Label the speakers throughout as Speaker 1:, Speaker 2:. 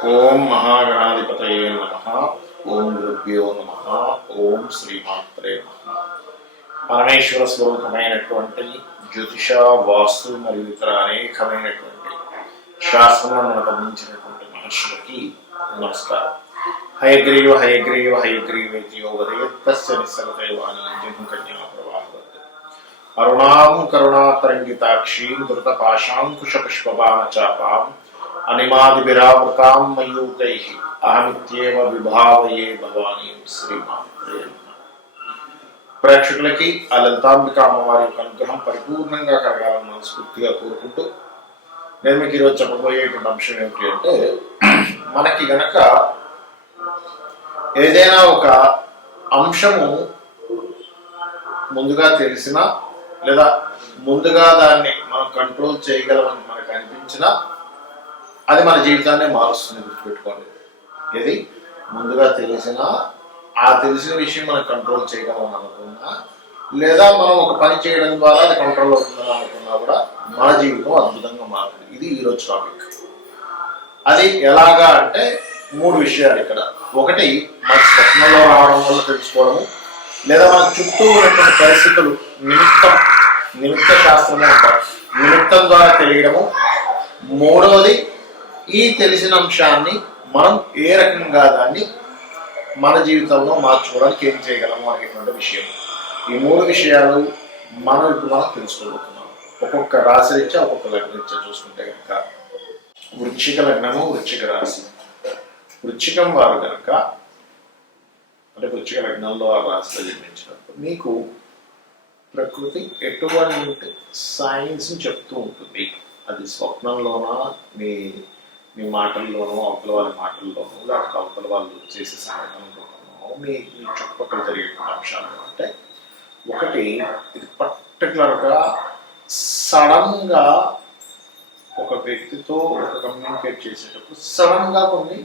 Speaker 1: ఓం మహాగణాధిపతయే నమ ఓం గురుభ్యో నమ ఓం శ్రీమాత్రే నమ పరమేశ్వర స్వరూపమైనటువంటి జ్యోతిష వాస్తు మరియు ఇతర అనేకమైనటువంటి శాస్త్రంలో మనకు అందించినటువంటి మహర్షులకి నమస్కారం హయగ్రీవ హయగ్రీవ హయగ్రీవేతి యోగదయత్తస్య నిస్సగతైవాణి జన్మకన్యా ప్రవాహవత్ అరుణాం కరుణాతరంగితాక్షీం ధృతపాశాంకుశ పుష్పబాణ చాపాం అనిమాదిభిరావృతాం మయూకై అహమిత్యేవ విభావయే భవానీ శ్రీమాత్రే ప్రేక్షకులకి ఆ లలితాంబిక అమ్మవారి యొక్క అనుగ్రహం పరిపూర్ణంగా కలగాలని మనస్ఫూర్తిగా కోరుకుంటూ నేను మీకు ఈరోజు చెప్పబోయేటువంటి అంశం ఏమిటి అంటే మనకి గనక ఏదైనా ఒక అంశము ముందుగా తెలిసినా లేదా ముందుగా దాన్ని మనం కంట్రోల్ చేయగలమని మనకు అనిపించినా అది మన జీవితాన్ని మారుస్తుంది గుర్తుపెట్టుకోండి. ఇది ముందుగా తెలిసిన ఆ తెలిసిన విషయం మనం కంట్రోల్ చేయగలం అనుకున్నా లేదా మనం ఒక పని చేయడం ద్వారా అది కంట్రోల్ అవుతుందని అనుకున్నా కూడా మన జీవితం అద్భుతంగా మారుతుంది. ఇది ఈరోజు టాపిక్ అది ఎలాగా అంటే మూడు విషయాలు ఇక్కడ. ఒకటి మన స్వప్నంలో రావడం వల్ల తెలుసుకోవడము లేదా మన చుట్టూ ఉన్నటువంటి పరిస్థితులు నిమిత్తం నిమిత్త శాస్త్రమే అంటారు. నిమిత్తం ద్వారా తెలియడము. మూడవది ఈ తెలిసిన అంశాన్ని మనం ఏ రకంగా దాన్ని మన జీవితంలో మార్చుకోవడానికి ఏం చేయగలము అనేటువంటి విషయం. ఈ మూడు విషయాలు మనం ఇప్పుడు మనం తెలుసుకోబోతున్నాం. ఒక్కొక్క రాశి రీత్యా ఒక్కొక్క లగ్న రీత్యా చూసుకుంటే కనుక వృచ్చిక లగ్నము వృచ్చిక రాశి. వృచ్చికం వారు కనుక అంటే వృచ్చిక లగ్నంలో ఆ రాశిలో జన్మించినప్పుడు మీకు ప్రకృతి ఎటువంటి సైన్స్ చెప్తూ ఉంటుంది. అది స్వప్నంలోనా? మీ మీ మాటల్లోనూ అవతల వాళ్ళ మాటల్లోనూ లేకపోతే అవతల వాళ్ళు చేసే సంఘటనలోనో మీ మీ చుట్టుపక్కల జరిగేటువంటి అంశాలు అంటే ఒకటి ఇది పర్టికులర్గా సడన్గా ఒక వ్యక్తితో ఒక కమ్యూనికేట్ చేసేటప్పుడు సడన్గా కొన్ని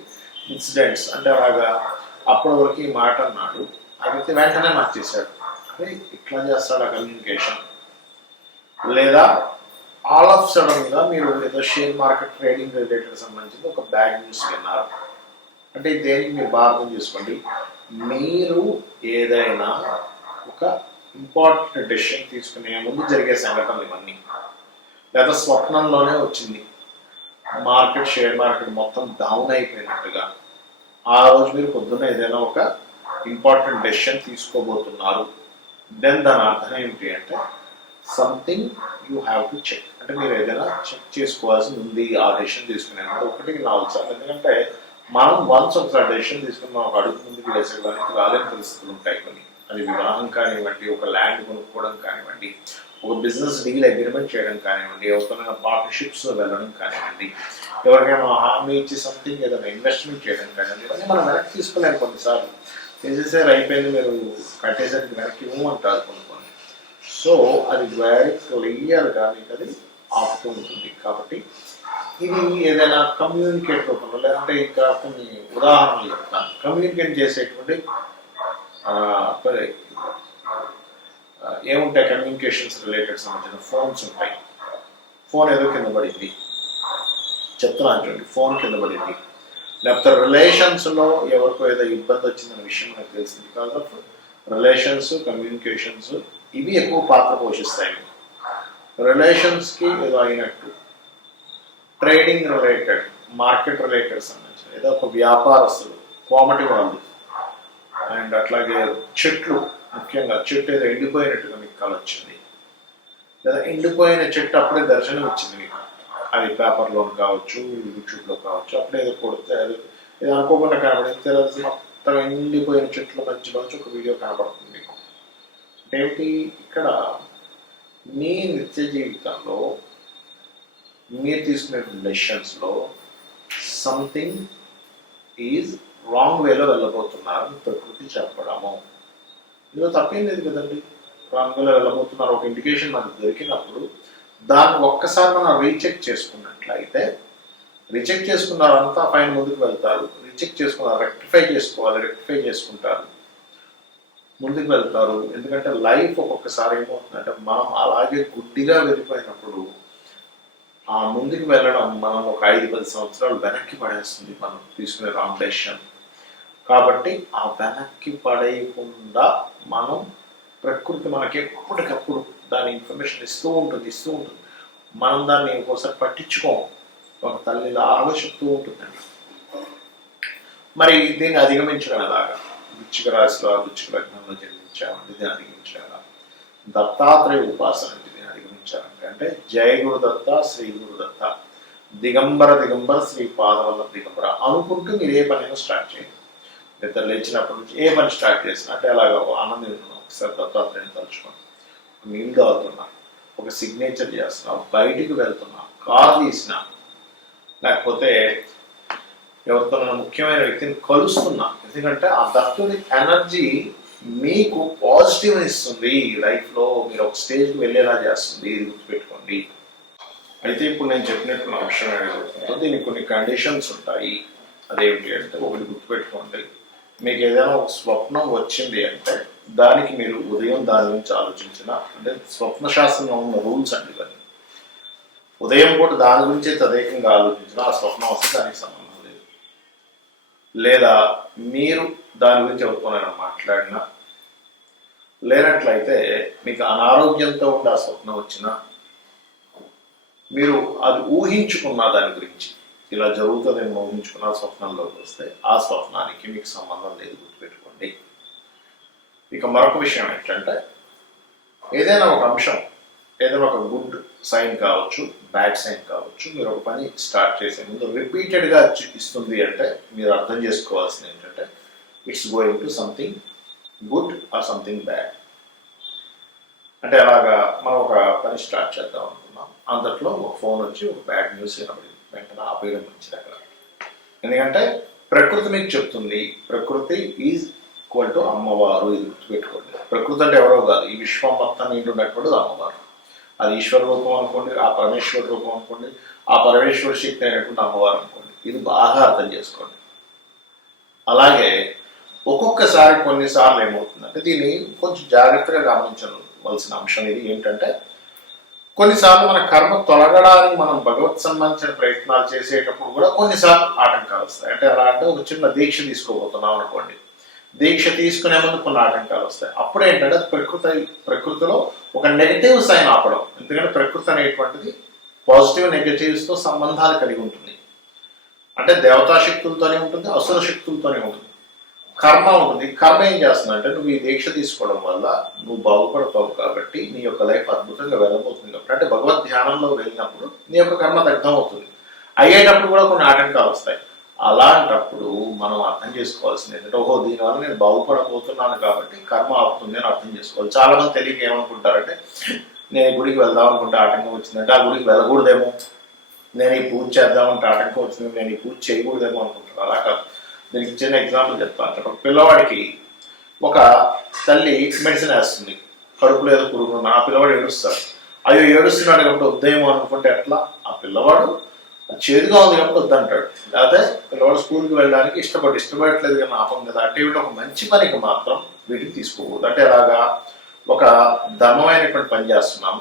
Speaker 1: ఇన్సిడెంట్స్ అంటే అలాగా అప్పటి వరకు ఈ మాట అన్నాడు ఆ వ్యక్తి వెంటనే చేశాడు అరే ఇట్లా చేస్తాడు ఆ కమ్యూనికేషన్ లేదా ఆల్ ఆఫ్ సడన్గా మీరు ఏదో షేర్ మార్కెట్ ట్రేడింగ్ రిలేటెడ్ సంబంధించింది ఒక బ్యాడ్ న్యూస్ విన్నారు. అంటే దేనికి మీరు బాగా అర్థం చేసుకోండి. మీరు ఏదైనా ఒక ఇంపార్టెంట్ డెసిషన్ తీసుకునే ముందు జరిగే సంఘటనలు ఇవన్నీ. లేదా స్వప్నంలోనే వచ్చింది. మార్కెట్ షేర్ మార్కెట్ మొత్తం డౌన్ అయిపోయినట్టుగా. ఆ రోజు మీరు పొద్దున్న ఏదైనా ఒక ఇంపార్టెంట్ డెసిషన్ తీసుకోబోతున్నారు. దెన్ దాని అర్థం ఏమిటి అంటే something you have to check అంటే మీరు ఏదైనా చెక్ చేసుకోవాల్సి ఉంది ఆ డెసిషన్ తీసుకునేది. ఒకటి నాలుగు ఎందుకంటే మనం వన్స్ ఒకసారి డెసిషన్ తీసుకుని మనం అడుగు ముందుకు వేసేదానికి రాలేని పరిస్థితులు ఉంటాయి కొన్ని. అది వివాహం కానివ్వండి ఒక ల్యాండ్ కొనుక్కోవడం కానివ్వండి ఒక బిజినెస్ డీల్ అగ్రిమెంట్ చేయడం కానివ్వండి ఎవరికైనా పార్ట్నర్షిప్స్ వెళ్ళడం కానివ్వండి ఎవరికైనా హామీ ఇచ్చి సంథింగ్ ఏదైనా ఇన్వెస్ట్మెంట్ చేయడం కానివ్వండి ఇవన్నీ మనం వెనక్కి తీసుకోలేము కొన్నిసార్లు. చేసేసారి అయిపోయింది మీరు కట్టేసరికి వెనక్కి ఇవ్వమంటారు కొన్ని సో అది వెరీ క్లియర్గా మీకు అది ఆపుతూ ఉంటుంది కాబట్టి ఇది ఏదైనా కమ్యూనికేట్ రూపంలో లేదంటే ఇంకా కొన్ని ఉదాహరణలు చెప్తాను. కమ్యూనికేట్ చేసేటువంటి ఏముంటాయి కమ్యూనికేషన్స్ రిలేటెడ్ సంబంధించిన ఫోన్స్ ఉంటాయి. ఫోన్ ఏదో కింద పడింది. చెప్తున్నాను చూడండి ఫోన్ కింద పడింది. లేకపోతే రిలేషన్స్లో ఎవరికో ఏదో ఇబ్బంది వచ్చిందనే విషయం నాకు తెలిసింది. కాదు రిలేషన్స్ కమ్యూనికేషన్స్ ఇవి ఎక్కువ పాత్ర పోషిస్తాయి. రిలేషన్స్కి ఏదో అయినట్టు ట్రేడింగ్ రిలేటెడ్ మార్కెట్ రిలేటెడ్ సంబంధించిన ఏదో ఒక వ్యాపారస్తులు కోమటి వాళ్ళు. అండ్ అట్లాగే చెట్లు ముఖ్యంగా చెట్టు ఏదో ఎండిపోయినట్టుగా మీకు కళ వచ్చింది లేదా ఎండిపోయిన చెట్టు అప్పుడే దర్శనం వచ్చింది మీకు. అది పేపర్లో కావచ్చు యూట్యూబ్లో కావచ్చు అప్పుడే ఏదో కొడితే అది ఏదో అనుకోకుండా కనబడింది తెలియదు. మొత్తం ఎండిపోయిన చెట్ల మధ్యలోంచి ఒక వీడియో కనబడుతుంది మీకు. ఏంటి? ఇక్కడ మీ నిత్య జీవితంలో మీరు తీసుకునే డెసిషన్స్లో సంథింగ్ ఈజ్ రాంగ్ వేలో వెళ్ళబోతున్నారని ప్రకృతి చెప్పడము. ఇందులో తప్పేం లేదు కదండి? రాంగ్ వేలో వెళ్ళబోతున్నారు. ఒక ఇండికేషన్ మనకు దొరికినప్పుడు దాన్ని ఒక్కసారి మనం రీచెక్ చేసుకున్నట్లయితే రిజెక్ట్ చేసుకున్నారంతా ఫైన్ ముందుకు వెళ్తారు. రిజెక్ట్ చేసుకున్నారు రెక్టిఫై చేసుకోవాలి రెక్టిఫై చేసుకుంటారు. ముందుకు వెళ్తారు. ఎందుకంటే లైఫ్ ఒక్కొక్కసారి ఏమవుతుందంటే మనం అలాగే గుడ్డిగా వెళ్ళిపోయినప్పుడు ఆ ముందుకు వెళ్ళడం మనం ఒక ఐదు పది సంవత్సరాలు వెనక్కి పడేస్తుంది మనం తీసుకునే రాంగ్ డెసిషన్ కాబట్టి ఆ వెనక్కి పడేయకుండా మనం ప్రకృతి మనకి ఎప్పటికప్పుడు దాని ఇన్ఫర్మేషన్ ఇస్తూ ఉంటుంది ఇస్తూ ఉంటుంది. మనం దాన్ని ఇంకోసారి పట్టించుకోము. ఒక తల్లి లాగా చెప్తూ ఉంటుందండి. మరి దీన్ని అధిగమించడం ఎలాగా? వృచ్చిక రాశిలో వృచ్చిక లగ్నంలో జన్మించామండి దీన్ని అధిగమించడం దత్తాత్రేయ ఉపాసన దీన్ని అధిగమించాలంటే అంటే జయ గురుదత్త శ్రీ గురుదత్త దిగంబర దిగంబర శ్రీ పాదవల్ల దిగంబర అనుకుంటూ మీరు ఏ పనైనా స్టార్ట్ చేయండి. నిద్ర లేచినప్పటి నుంచి ఏ పని స్టార్ట్ చేసినా అంటే ఎలాగో ఆనందం ఒకసారి దత్తాత్రేయం తలుచుకోండి. నీళ్ళు తాగుతున్నా ఒక సిగ్నేచర్ చేస్తున్నా బయటికి వెళ్తున్నా కార్ తీసినా లేకపోతే ఎవరితో ముఖ్యమైన వ్యక్తిని కలుస్తున్నా. ఎందుకంటే ఆ దత్తుని ఎనర్జీ మీకు పాజిటివ్ ఇస్తుంది. లైఫ్లో మీరు ఒక స్టేజ్కి వెళ్ళేలా చేస్తుంది. ఇది గుర్తుపెట్టుకోండి. అయితే ఇప్పుడు నేను చెప్పినట్టు అంశం ఏదవుతుందో దీనికి కొన్ని కండిషన్స్ ఉంటాయి. అదేమిటి అంటే ఒకటి గుర్తుపెట్టుకోండి. మీకు ఏదైనా ఒక స్వప్నం వచ్చింది అంటే దానికి మీరు ఉదయం దాని గురించి ఆలోచించిన అంటే స్వప్న శాస్త్రంలో ఉన్న రూల్స్ అండి ఇవన్నీ. ఉదయం పూట దాని గురించి తదేకంగా ఆలోచించిన ఆ స్వప్నం వస్తే దానికి సంబంధం లేదు. లేదా మీరు దాని గురించి ఎవరితోనైనా మాట్లాడినా లేనట్లయితే మీకు అనారోగ్యంతో ఉండే ఆ స్వప్నం వచ్చినా మీరు అది ఊహించుకున్న దాని గురించి ఇలా జరుగుతుందేమో ఊహించుకున్న స్వప్నంలోకి వస్తే ఆ స్వప్నానికి మీకు సంబంధం లేదు గుర్తుపెట్టుకోండి. ఇక మరొక విషయం ఏంటంటే ఏదైనా ఒక అంశం ఏదైనా ఒక గుడ్ సైన్ కావచ్చు బ్యాడ్ సైన్ కావచ్చు మీరు ఒక పని స్టార్ట్ చేసే ముందు రిపీటెడ్గా ఇస్తుంది అంటే మీరు అర్థం చేసుకోవాల్సింది ఏంటంటే it's going to something good or something bad అంటే అలాగా మనం ఒక పని స్టార్ట్ చేద్దాం అనుకున్నాం అంతట్లో ఒక ఫోన్ వచ్చి ఒక బ్యాడ్ న్యూస్ వినబడింది. వెంటనే ఆపేయడం మంచిది అక్కడ ఎందుకంటే ప్రకృతి మీకు చెప్తుంది ప్రకృతి ఈజ్ ఈక్వల్ టు అమ్మవారు ఇది గుర్తుపెట్టుకోండి. ప్రకృతి అంటే ఎవరో కాదు ఈ విశ్వం మొత్తం నిండున్నటువంటిది అమ్మవారు. అది ఈశ్వర రూపం అనుకోండి ఆ పరమేశ్వర రూపం అనుకోండి ఆ పరమేశ్వర శక్తి అయినటువంటి అమ్మవారు అనుకోండి. ఇది బాగా అర్థం చేసుకోండి. అలాగే ఒక్కొక్కసారి కొన్నిసార్లు ఏమవుతుందంటే దీన్ని కొంచెం జాగ్రత్తగా గమనించవలసిన అంశం ఇది ఏంటంటే కొన్నిసార్లు మన కర్మ తొలగడానికి మనం భగవత్ సంబంధించిన ప్రయత్నాలు చేసేటప్పుడు కూడా కొన్నిసార్లు ఆటంకాలు వస్తాయి. అంటే ఎలా అంటే ఒక చిన్న దీక్ష తీసుకోబోతున్నాం అనుకోండి. దీక్ష తీసుకునే ముందు కొన్ని ఆటంకాలు వస్తాయి. అప్పుడు ఏంటంటే ప్రకృతి ప్రకృతిలో ఒక నెగటివ్ సైన్ ఆపడం. ఎందుకంటే ప్రకృతి అనేటువంటిది పాజిటివ్ నెగటివ్స్తో సంబంధాలు కలిగి ఉంటుంది. అంటే దేవతా శక్తులతోనే ఉంటుంది అసుర శక్తులతోనే ఉంటుంది. కర్మ ఉంటుంది. కర్మ ఏం చేస్తుందంటే నువ్వు ఈ దీక్ష తీసుకోవడం వల్ల నువ్వు బాగుపడతావు కాబట్టి నీ యొక్క లైఫ్ అద్భుతంగా వెళ్ళబోతుంది కాబట్టి. అంటే భగవద్ ధ్యానంలో వెళ్ళినప్పుడు నీ యొక్క కర్మ దగ్ధం అవుతుంది. అయ్యేటప్పుడు కూడా కొన్ని ఆటంకాలు వస్తాయి. అలాంటప్పుడు మనం అర్థం చేసుకోవాల్సింది ఏంటంటే ఓహో దీనివల్ల నేను బాగుపడబోతున్నాను కాబట్టి కర్మ ఆపుతుంది అని అర్థం చేసుకోవాలి. చాలా మంది తెలియక ఏమనుకుంటారంటే నేను ఈ గుడికి వెళ్దాం అనుకుంటే ఆటంకం వచ్చిందంటే ఆ గుడికి వెళ్ళకూడదేమో. నేను ఈ పూజ చేద్దామంటే ఆటంకం వచ్చింది నేను ఈ పూజ చేయకూడదేమో అనుకుంటాను అలా కాదు. దీనికి చిన్న ఎగ్జాంపుల్ చెప్తాను. ఒక పిల్లవాడికి ఒక తల్లి మెడిసిన్ వేస్తుంది. కడుపులో ఏదో పురుగు ఆ పిల్లవాడు ఏడుస్తాడు. అయ్యో ఏడుస్తున్నాడు కాబట్టి వద్దేమో అనుకుంటే ఎట్లా? ఆ పిల్లవాడు చేదుగా ఉంది కాబట్టి వద్దంటాడు. లేకపోతే పిల్లవాడు స్కూల్కి వెళ్ళడానికి ఇష్టపడి ఇష్టపడట్లేదు కానీ ఆపం కదా. అంటే వీటి ఒక మంచి పనికి మాత్రం వీటికి తీసుకోకూడదు. అంటే అలాగా ఒక ధర్మమైనటువంటి పని చేస్తున్నాము.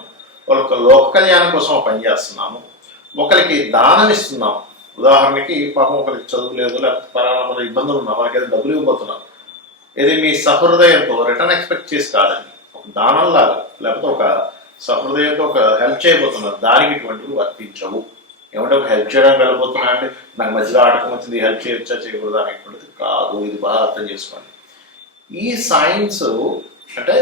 Speaker 1: ఒక లోక కళ్యాణం కోసం పని చేస్తున్నాము. ఒకరికి దానం ఇస్తున్నాము. ఉదాహరణకి పాపం ఒకరికి చదువు లేదు లేకపోతే పరామర ఇబ్బందులు ఉన్నా వాళ్ళకి ఏదో డబ్బులు ఇవ్వబోతున్నాం. ఇది మీ సహృదయంతో రిటర్న్ ఎక్స్పెక్ట్ చేసి కాదండి. ఒక దానం లాగా లేకపోతే ఒక సహృదయంతో ఒక హెల్ప్ చేయబోతున్నారు దానికి ఇటువంటివి వర్తించవు. ఏమంటే ఒక హెల్ప్ చేయడానికి వెళ్ళబోతున్నా అంటే నాకు మధ్యలో ఆటకం వచ్చింది హెల్ప్ చేయొచ్చా చేయకూడదు అనేటువంటిది కాదు ఇది బాగా అర్థం చేసుకోండి ఈ సైన్స్ అంటే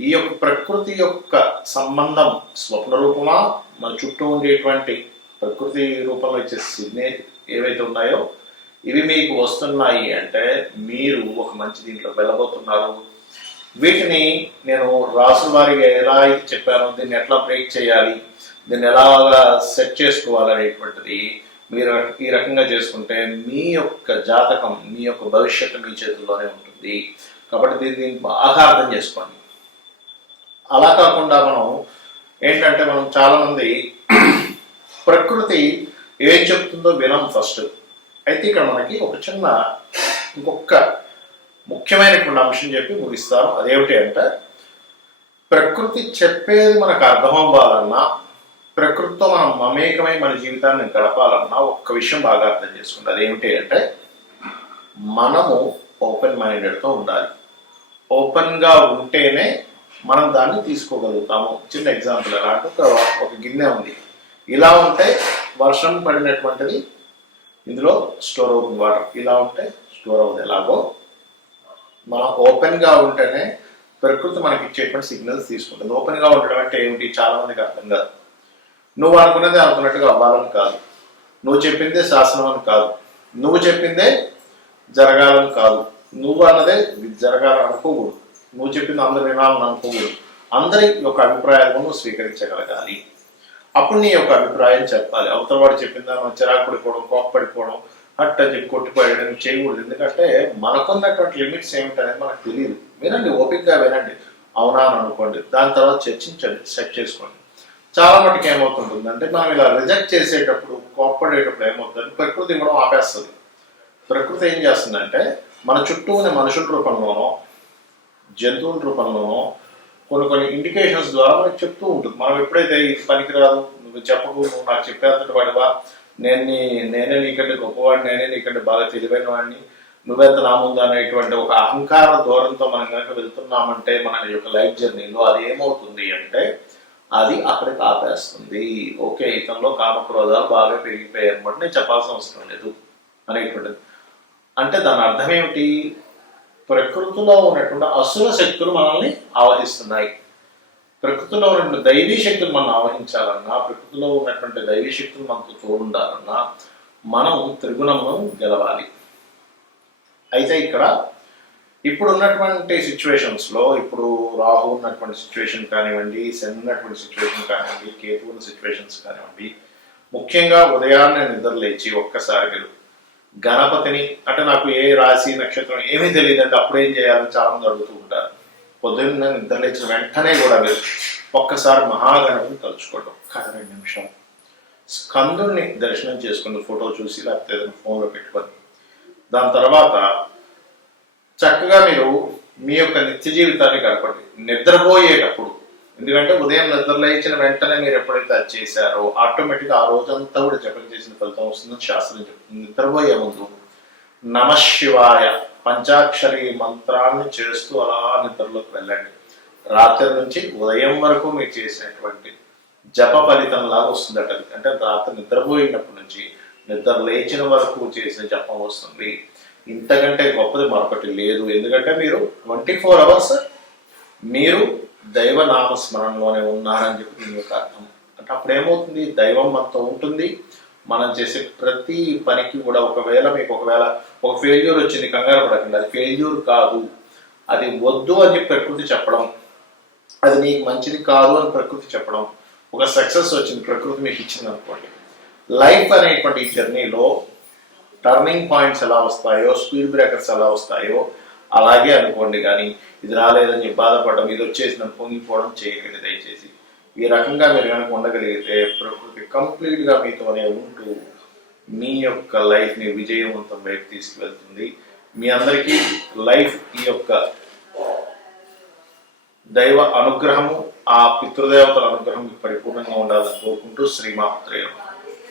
Speaker 1: ఈ యొక్క ప్రకృతి యొక్క సంబంధం స్వప్న రూపమా మన చుట్టూ ఉండేటువంటి ప్రకృతి రూపంలో ఇచ్చే సిగ్నే ఏవైతే ఉన్నాయో ఇవి మీకు వస్తున్నాయి అంటే మీరు ఒక మంచి దీంట్లో వెళ్ళబోతున్నారు. వీటిని నేను రాసుల వారిగా ఎలా అయితే చెప్పానో దీన్ని ఎట్లా బ్రేక్ చేయాలి దీన్ని ఎలాగా సెట్ చేసుకోవాలనేటువంటిది మీరు ఈ రకంగా చేసుకుంటే మీ యొక్క జాతకం మీ యొక్క భవిష్యత్తు మీ చేతుల్లోనే ఉంటుంది. కాబట్టి దీన్ని దీన్ని బాగా అర్థం చేసుకోండి. అలా కాకుండా మనం ఏంటంటే మనం చాలామంది ప్రకృతి ఏం చెప్తుందో వినం ఫస్ట్ అయితే ఇక్కడ మనకి ఒక చిన్న ఇంకొక ముఖ్యమైనటువంటి అంశం చెప్పి ముగిస్తాను. అదేమిటి అంటే ప్రకృతి చెప్పేది మనకు అర్థం అవ్వాలన్నా ప్రకృతితో మనం మమేకమై మన జీవితాన్ని గడపాలన్నా ఒక్క విషయం బాగా అర్థం చేసుకుంటారు అదేమిటి అంటే మనము ఓపెన్ మైండెడ్తో ఉండాలి. ఓపెన్గా ఉంటేనే మనం దాన్ని తీసుకోగలుగుతాము. చిన్న ఎగ్జాంపుల్ ఎలా అంటే ఒక గిన్నె ఉంది. ఇలా ఉంటే వర్షం పడినటువంటిది ఇందులో స్టోర్ అవుతుంది వాటర్. ఇలా ఉంటే స్టోర్ అవుతుంది. ఎలాగో మనం ఓపెన్గా ఉంటేనే ప్రకృతి మనకి ఇచ్చేటువంటి సిగ్నల్స్ తీసుకుంటుంది. ఓపెన్గా ఉండడం అంటే ఏమిటి? చాలా మందికి అర్థం కాదు. నువ్వు అనుకున్నది అనుకున్నట్టుగా అవ్వాలని కాదు. నువ్వు చెప్పిందే శాసనం అని కాదు. నువ్వు చెప్పిందే జరగాలని కాదు. నువ్వు అన్నదే జరగాలని అనుకోకూడదు. నువ్వు చెప్పింది అందరు వినాలని అనుకోకూడదు. అందరి యొక్క అభిప్రాయాలను నువ్వు స్వీకరించగలగాలి. అప్పుడు నీ యొక్క అభిప్రాయం చెప్పాలి. అవతల వాడు చెప్పిందా మనం చిరాకు పడిపోవడం కోప్పడిపోవడం అట్ట అని చెప్పి కొట్టిపోయడం చేయకూడదు. ఎందుకంటే మనకున్నటువంటి లిమిట్స్ ఏమిటనేది మనకు తెలియదు వినండి ఓపికగా వినండి. అవునా అని అనుకోండి. దాని తర్వాత చర్చించండి సెట్ చేసుకోండి. చాలా మటుకు ఏమవుతుంటుందంటే మనం ఇలా రిజెక్ట్ చేసేటప్పుడు కోప్పడేటప్పుడు ఏమవుతుంది? ప్రకృతి ఇవ్వడం ఆపేస్తుంది. ప్రకృతి ఏం చేస్తుందంటే మన చుట్టూ ఉన్న మనుషుల రూపంలోనో జంతువుల రూపంలోనో కొన్ని కొన్ని ఇండికేషన్స్ ద్వారా మనకి చెప్తూ ఉంటుంది. మనం ఎప్పుడైతే ఇది పనికిరాదు నువ్వు చెప్పకు నువ్వు నాకు చెప్పేంతటి వాడివా నేను నీ నేనే నీకంటే గొప్పవాడిని నేనే నీకంటే బాగా తెలివైన వాడిని నువ్వెంత నాముందా అనేటువంటి ఒక అహంకార ధోరణితో మనం కనుక వెళ్తున్నామంటే మన యొక్క లైఫ్ జర్నీలో అది ఏమవుతుంది అంటే అది అక్కడికి ఆపేస్తుంది ఓకే ఇతనిలో కామక్రోధాలు బాగా పెరిగిపోయాయి అనమాట నేను చెప్పాల్సిన అవసరం లేదు. అనేటువంటిది అంటే దాని అర్థం ఏమిటి? ప్రకృతిలో ఉన్నటువంటి అసుర శక్తులు మనల్ని ఆవహిస్తున్నాయి. ప్రకృతిలో ఉన్నటువంటి దైవీ శక్తులు మనం ఆవహించాలన్నా ప్రకృతిలో ఉన్నటువంటి దైవీ శక్తులు మనకు తోడుండాలన్నా మనం త్రిగుణమును గెలవాలి. అయితే ఇక్కడ ఇప్పుడు ఉన్నటువంటి సిచ్యువేషన్స్లో ఇప్పుడు రాహు ఉన్నటువంటి సిచ్యువేషన్ కానివ్వండి శని ఉన్నటువంటి సిచ్యువేషన్ కానివ్వండి కేతు ఉన్న సిచ్యువేషన్స్ కానివ్వండి ముఖ్యంగా ఉదయాన్నే నిద్ర లేచి ఒక్కసారి మీరు గణపతిని అంటే నాకు ఏ రాశి నక్షత్రం ఏమీ తెలియదంటే అప్పుడు ఏం చేయాలని చాలా మంది అడుగుతూ ఉంటారు. పొద్దున్న నిద్ర లేచిన వెంటనే కూడా మీరు ఒక్కసారి మహాగణపతిని తలుచుకోవడం ఒక్క రెండు నిమిషాలు స్కందుని దర్శనం చేసుకుని ఫోటో చూసి లేకపోతే ఏదైనా ఫోన్లో పెట్టుకొని దాని తర్వాత చక్కగా మీరు మీ యొక్క నిత్య జీవితాన్ని గడపండి. నిద్రపోయేటప్పుడు. ఎందుకంటే ఉదయం నిద్రలేచిన వెంటనే మీరు ఎప్పుడైతే అది చేశారో ఆటోమేటిక్గా ఆ రోజంతా కూడా జపం చేసిన ఫలితం వస్తుందని శాస్త్రం చెప్తుంది. నిద్రపోయే ముందు నమశివాయ పంచాక్షరి మంత్రాన్ని చేస్తూ అలా నిద్రలోకి వెళ్ళండి. రాత్రి నుంచి ఉదయం వరకు మీరు చేసినటువంటి జప ఫలితం లాగా వస్తుందట అంటే రాత్రి నిద్రపోయినప్పటి నుంచి నిద్ర లేచిన వరకు చేసిన జపం వస్తుంది. ఇంతకంటే గొప్పది మరొకటి లేదు. ఎందుకంటే మీరు ట్వంటీ ఫోర్ అవర్స్ మీరు దైవ నామస్మరణలోనే ఉన్నారని చెప్పి దీని యొక్క అర్థం. అంటే అప్పుడు ఏమవుతుంది దైవం మనతో ఉంటుంది. మనం చేసే ప్రతి పనికి కూడా ఒకవేళ మీకు ఒకవేళ ఒక ఫెయిల్యూర్ వచ్చింది కంగారు పడకండి. అది ఫెయిల్యూర్ కాదు. అది వద్దు అని చెప్పి ప్రకృతి చెప్పడం. అది నీకు మంచిది కాదు అని ప్రకృతి చెప్పడం. ఒక సక్సెస్ వచ్చింది ప్రకృతి మీకు ఇచ్చింది అనుకోండి లైఫ్ అనేటువంటి జర్నీలో టర్నింగ్ పాయింట్స్ ఎలా వస్తాయో స్పీడ్ బ్రేకర్స్ ఎలా వస్తాయో అలాగే అనుకోండి కానీ ఇది రాలేదని బాధపడడం ఇది వచ్చేసిందని పొంగిపోవడం చేయకండి దయచేసి. ఈ రకంగా మీరు కనుక ఉండగలిగితే ప్రకృతి కంప్లీట్గా మీతోనే ఉంటూ మీ యొక్క లైఫ్ని విజయవంతం వైపు తీసుకువెళ్తుంది. మీ అందరికీ లైఫ్ ఈ యొక్క దైవ అనుగ్రహము ఆ పితృదేవతల అనుగ్రహం పరిపూర్ణంగా ఉండాలని కోరుకుంటూ శ్రీమాత్రేయం